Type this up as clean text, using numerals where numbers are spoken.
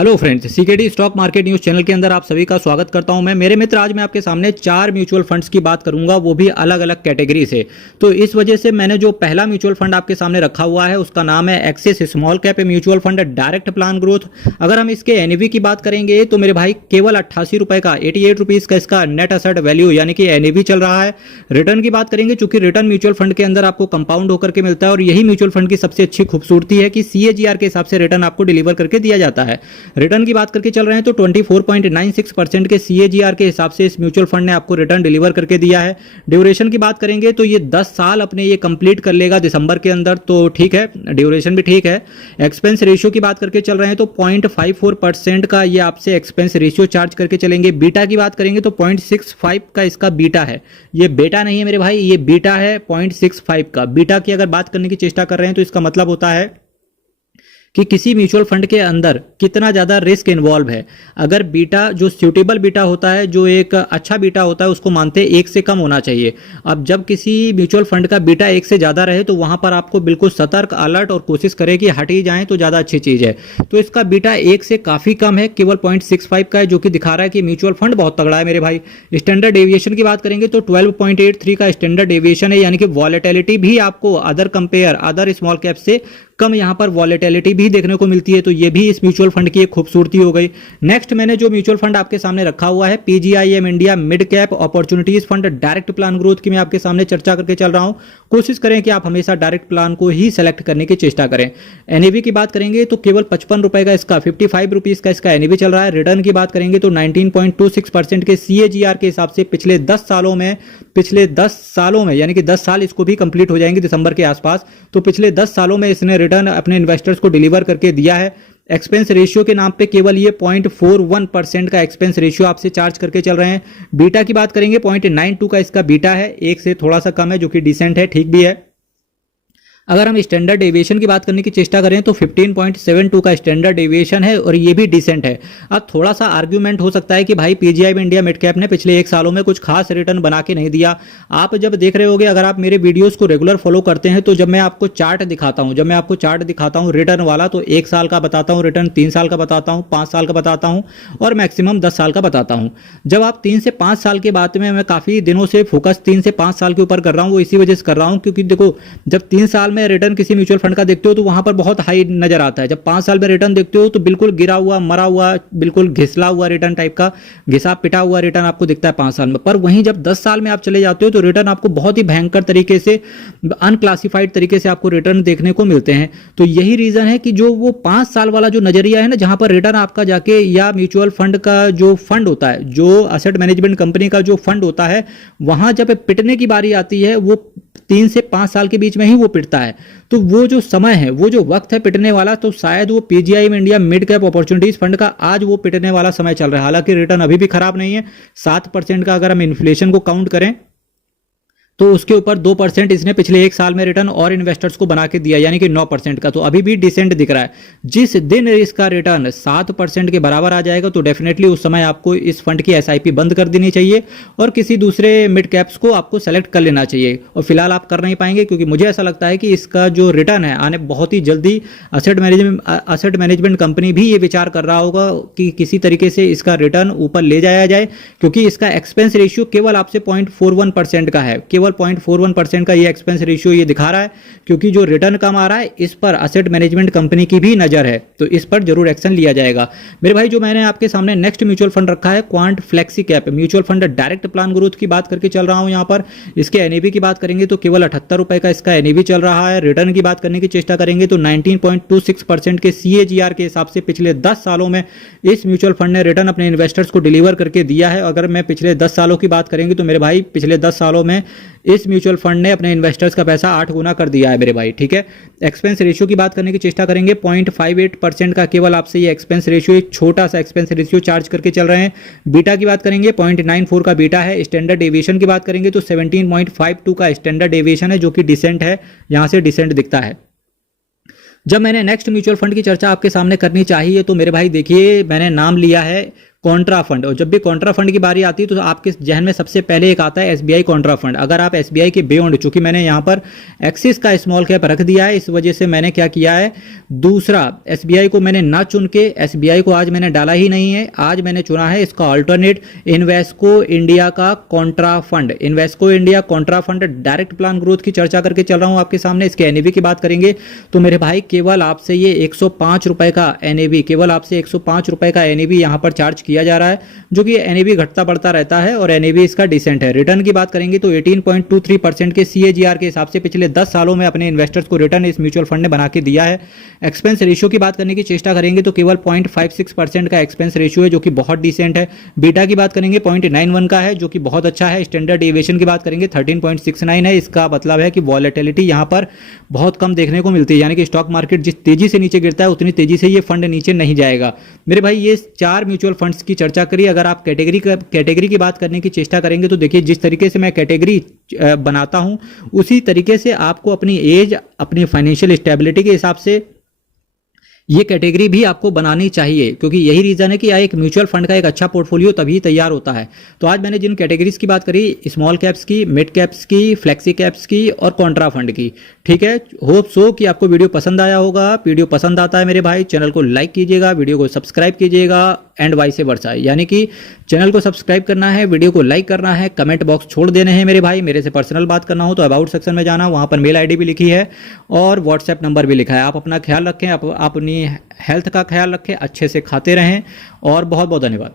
Hello friends, CKD stock market news channel के अंदर आप सभी का स्वागत करता हूं। मेरे मित्र, आज मैं आपके सामने 4 म्यूचुअल फंड्स की बात करूंगा, वो भी अलग अलग कैटेगरी से। तो इस वजह से मैंने जो पहला म्यूचुअल फंड आपके सामने रखा हुआ है उसका नाम है axis small cap mutual fund direct plan growth. अगर हम इसके एनएवी की बात करेंगे तो मेरे भाई केवल 88 रुपए का 88 रुपीज़ का इसका नेट असेट वैल्यू यानी कि एनएवी चल रहा है। रिटर्न की बात करेंगे, चूंकि रिटर्न म्यूचुअल फंड के अंदर आपको कंपाउंड होकर के मिलता है और यही म्यूचुअल फंड की सबसे अच्छी खूबसूरती है कि सीएजीआर के हिसाब से रिटर्न आपको डिलीवर करके दिया जाता है। रिटर्न की बात करके चल रहे हैं तो 24.96% के सीएजीआर के हिसाब से इस म्यूचुअल फंड ने आपको रिटर्न डिलीवर करके दिया है। ड्यूरेशन की बात करेंगे तो ये 10 साल अपने ये कंप्लीट कर लेगा दिसंबर के अंदर, तो ठीक है, ड्यूरेशन भी ठीक है। एक्सपेंस रेशियो की बात करके चल रहे हैं तो 0.54% का ये आपसे एक्सपेंस रेशियो चार्ज करके चलेंगे। बीटा की बात करेंगे तो 0.65 का इसका बीटा है। ये बेटा नहीं है मेरे भाई, ये बीटा है 0.65 का। बीटा की अगर बात करने की चेष्टा कर रहे हैं तो इसका मतलब होता है कि किसी म्यूचुअल फंड के अंदर कितना ज़्यादा रिस्क इन्वॉल्व है। अगर बीटा जो सूटेबल बीटा होता है, जो एक अच्छा बीटा होता है, उसको मानते हैं 1 से कम होना चाहिए। अब जब किसी म्यूचुअल फंड का बीटा 1 से ज़्यादा रहे तो वहाँ पर आपको बिल्कुल सतर्क, अलर्ट और कोशिश करें कि हट ही जाएँ तो ज़्यादा अच्छी चीज़ है। तो इसका बीटा 1 से काफ़ी कम है, केवल 0.65 का है, जो कि दिखा रहा है कि म्यूचुअल फंड बहुत तगड़ा है मेरे भाई। स्टैंडर्ड डेविएशन की बात करेंगे तो 12.83 का स्टैंडर्ड डेविएशन है, यानी कि वॉलेटिलिटी भी आपको अदर स्मॉल कैप से कम यहाँ पर वॉलेटिलिटी भी देखने को मिलती है। तो ये भी इस म्यूचुअल फंड की एक खूबसूरती हो गई। नेक्स्ट मैंने जो म्यूचुअल फंड आपके सामने रखा हुआ है PGIM India mid cap opportunities fund direct plan growth की मैं आपके सामने चर्चा करके चल रहा हूं। कोशिश करें कि आप हमेशा डायरेक्ट प्लान को ही सेलेक्ट करने की चेष्टा करें। एनएवी की बात करेंगे तो केवल 55 रुपए का इसका 55 रुपीज का इसका एनएवी चल रहा है। रिटर्न की बात करेंगे तो 19.26% के सीएजीआर के हिसाब से पिछले 10 सालों में यानी कि 10 साल इसको भी कंप्लीट हो जाएंगे दिसंबर के आसपास, तो पिछले 10 सालों में इसने रिटर्न अपने इन्वेस्टर्स को डिलीवर करके दिया है। एक्सपेंस रेशियो के नाम पे केवल ये 0.41% का एक्सपेंस रेशियो आपसे चार्ज करके चल रहे हैं। बीटा की बात करेंगे 0.92 का इसका बीटा है, 1 से थोड़ा सा कम है, जो कि डिसेंट है, ठीक भी है। अगर हम स्टैंडर्ड डेविएशन की बात करने की चेष्टा करें तो 15.72 का स्टैंडर्ड डेविएशन है और ये भी डिसेंट है। अब थोड़ा सा आर्ग्यूमेंट हो सकता है कि भाई पीजीआई इंडिया मिड कैप ने पिछले 1 सालों में कुछ खास रिटर्न बना के नहीं दिया। आप जब देख रहे होगे, अगर आप मेरे वीडियोस को रेगुलर फॉलो करते हैं, तो जब मैं आपको चार्ट दिखाता हूं रिटर्न वाला, तो 1 साल का बताता हूं रिटर्न, 3 साल का बताता हूं, 5 साल का बताता हूं और मैक्सिमम 10 साल का बताता हूं। जब आप 3 से 5 साल के बाद में, मैं काफी दिनों से फोकस 3 से 5 साल के ऊपर कर रहा हूं, वो इसी वजह से कर रहा हूं क्योंकि देखो, जब 3 साल में रिटर्न किसी म्यूचुअल फंड का देखते हो तो वहां पर बहुत हाई नजर आता है। जब 5 साल में रिटर्न देखते हो तो बिल्कुल गिरा हुआ, मरा हुआ, बिल्कुल घिसला हुआ रिटर्न टाइप का, घिसा पिटा हुआ रिटर्न आपको दिखता है 5 साल में। पर वहीं जब 10 साल में आप चले जाते हो तो रिटर्न आपको बहुत ही भयंकर तरीके से, अनक्लासिफाइड तरीके से आपको रिटर्न देखने को मिलते हैं। तो यही रीजन है कि जो वो 5 साल वाला जो नजरिया है ना, जहां पर रिटर्न आपका जाके, या म्यूचुअल फंड का जो फंड होता है, जो असेट मैनेजमेंट कंपनी का जो फंड होता है, वहां जब पिटने की बारी आती है, वो 3 से 5 साल के बीच में ही वो पिटता है। तो वो जो समय है, वो जो वक्त है पिटने वाला, तो शायद वो PGI India mid cap opportunities fund का आज वो पिटने वाला समय चल रहा है। हालांकि रिटर्न अभी भी खराब नहीं है, 7% का अगर हम इन्फ्लेशन को काउंट करें तो उसके ऊपर 2% इसने पिछले 1 साल में रिटर्न और इन्वेस्टर्स को बना के दिया, यानी कि 9% का, तो अभी भी डिसेंट दिख रहा है। जिस दिन इसका रिटर्न 7% के बराबर आ जाएगा तो डेफिनेटली उस समय आपको इस फंड की एसआईपी बंद कर देनी चाहिए और किसी दूसरे मिड कैप्स को आपको सेलेक्ट कर लेना चाहिए। और फिलहाल आप कर नहीं पाएंगे क्योंकि मुझे ऐसा लगता है कि इसका जो रिटर्न है आने बहुत ही जल्दी, असेट मैनेजमेंट कंपनी भी ये विचार कर रहा होगा कि किसी तरीके से इसका रिटर्न ऊपर ले जाया जाए, क्योंकि इसका एक्सपेंस रेशियो केवल आपसे 0.41% का है। केवल 0.41% का ये एक्सपेंस रेशियो ये दिखा रहा है, क्योंकि जो रिटर्न कम आ रहा है इस पर असेट मैनेजमेंट कंपनी की भी नजर है, तो इस पर जरूर एक्शन लिया जाएगा मेरे भाई। जो मैंने आपके सामने नेक्स्ट म्यूचुअल फंड रखा है quant flexi cap mutual fund direct plan growth की बात करके चल रहा हूं। यहां पर इसके एनएवी की बात करेंगे तो केवल 78 रुपए का इसका एनएवी चल रहा है। रिटर्न की बात करने की चेष्टा करेंगे तो 19.26% के सीएजीआर के हिसाब से पिछले 10 सालों में इस म्यूचुअल फंड ने रिटर्न अपने इन्वेस्टर्स को डिलीवर करके दिया है। अगर मैं पिछले 10 सालों की बात करेंगे तो मेरे भाई पिछले 10 सालों में इस म्यूचुअल फंड ने अपने इन्वेस्टर्स का पैसा 8 गुना कर दिया है मेरे भाई, ठीक है। एक्सपेंस रेशियो की बात करने की चेष्टा करेंगे, 0.58% का केवल आपसे ये एक्सपेंस रेशियो, एक छोटा सा एक्सपेंस रेशियो चार्ज करके चल रहे हैं। बीटा की बात करेंगे 0.94 का बीटा है। स्टैंडर्ड डेविएशन की बात करेंगे तो 17.52 का स्टैंडर्ड डेविएशन है, जो कि डिसेंट है, यहां से डिसेंट दिखता है। जब मैंने नेक्स्ट म्यूचुअल फंड की चर्चा आपके सामने करनी चाहिए तो मेरे भाई देखिए, मैंने नाम लिया है कॉन्ट्रा फंड। और जब भी कॉन्ट्रा फंड की बारी आती है तो आपके जहन में सबसे पहले एक आता है एसबीआई कॉन्ट्रा फंड। अगर आप एसबीआई के बियॉन्ड, चूंकि मैंने यहाँ पर एक्सिस का स्मॉल कैप रख दिया है, इस वजह से मैंने क्या किया है, दूसरा एसबीआई को मैंने ना चुन के, एसबीआई को आज मैंने डाला ही नहीं है, आज मैंने चुना है इसका ऑल्टरनेट इन्वेस्को इंडिया का Contra fund. Invesco India Contra fund direct plan growth की चर्चा करके चल रहा हूं आपके सामने। इसके एनएवी की बात करेंगे तो मेरे भाई केवल आपसे ये 105 रुपए का एनएवी, केवल आपसे 105 रुपए का एनएवी यहां पर चार्ज किया जा रहा है, जो कि एनएवी घटता बढ़ता रहता है और एनएवी इसका डिसेंट है। रिटर्न की बात करेंगे तो 18.23% के सीएजीआर के हिसाब से पिछले 10 सालों में अपने इन्वेस्टर्स को रिटर्न इस म्यूचुअल फंड ने बना के दिया है। एक्सपेंस रेशियो की बात करने की चेष्टा करेंगे तो केवल 0.56% का एक्सपेंस रेशियो है, जो कि बहुत डिसेंट है। बीटा की बात करेंगे 0.91 का है, जो कि बहुत अच्छा है। स्टैंडर्ड डेविएशन की बात करेंगे 13.69 है। इसका मतलब है कि वॉलेटिलिटी यहां पर बहुत कम देखने को मिलती है, यानी कि स्टॉक मार्केट जिस तेजी से नीचे गिरता है उतनी तेजी से ये फंड नीचे नहीं जाएगा। मेरे भाई ये 4 म्यूचुअल फंड्स की चर्चा करिए। अगर आप कैटेगरी की बात करने की चेष्टा करेंगे तो देखिए, जिस तरीके से मैं कैटेगरी बनाता हूं उसी तरीके से आपको अपनी एज, अपनी फाइनेंशियल स्टेबिलिटी के हिसाब से ये कैटेगरी भी आपको बनानी चाहिए, क्योंकि यही रीजन है कि एक म्यूचुअल फंड का एक अच्छा पोर्टफोलियो तभी तैयार होता है। तो आज मैंने जिन कैटेगरीज की बात करी, स्मॉल कैप्स की, मिड कैप्स की, फ्लेक्सी कैप्स की और कॉन्ट्रा फंड की, ठीक है। होप सो कि आपको वीडियो पसंद आया होगा। वीडियो पसंद आता है मेरे भाई, चैनल को लाइक कीजिएगा, वीडियो को सब्सक्राइब कीजिएगा एंड वाइस वर्सा, यानी कि चैनल को सब्सक्राइब करना है, वीडियो को लाइक करना है, कमेंट बॉक्स छोड़ देने हैं मेरे भाई। मेरे से पर्सनल बात करना हो तो अबाउट सेक्शन में जाना, वहां पर मेल आईडी भी लिखी है और व्हाट्सएप नंबर भी लिखा है। आप अपना ख्याल रखें, आप अपनी हेल्थ का ख्याल रखें, अच्छे से खाते रहें और बहुत बहुत धन्यवाद।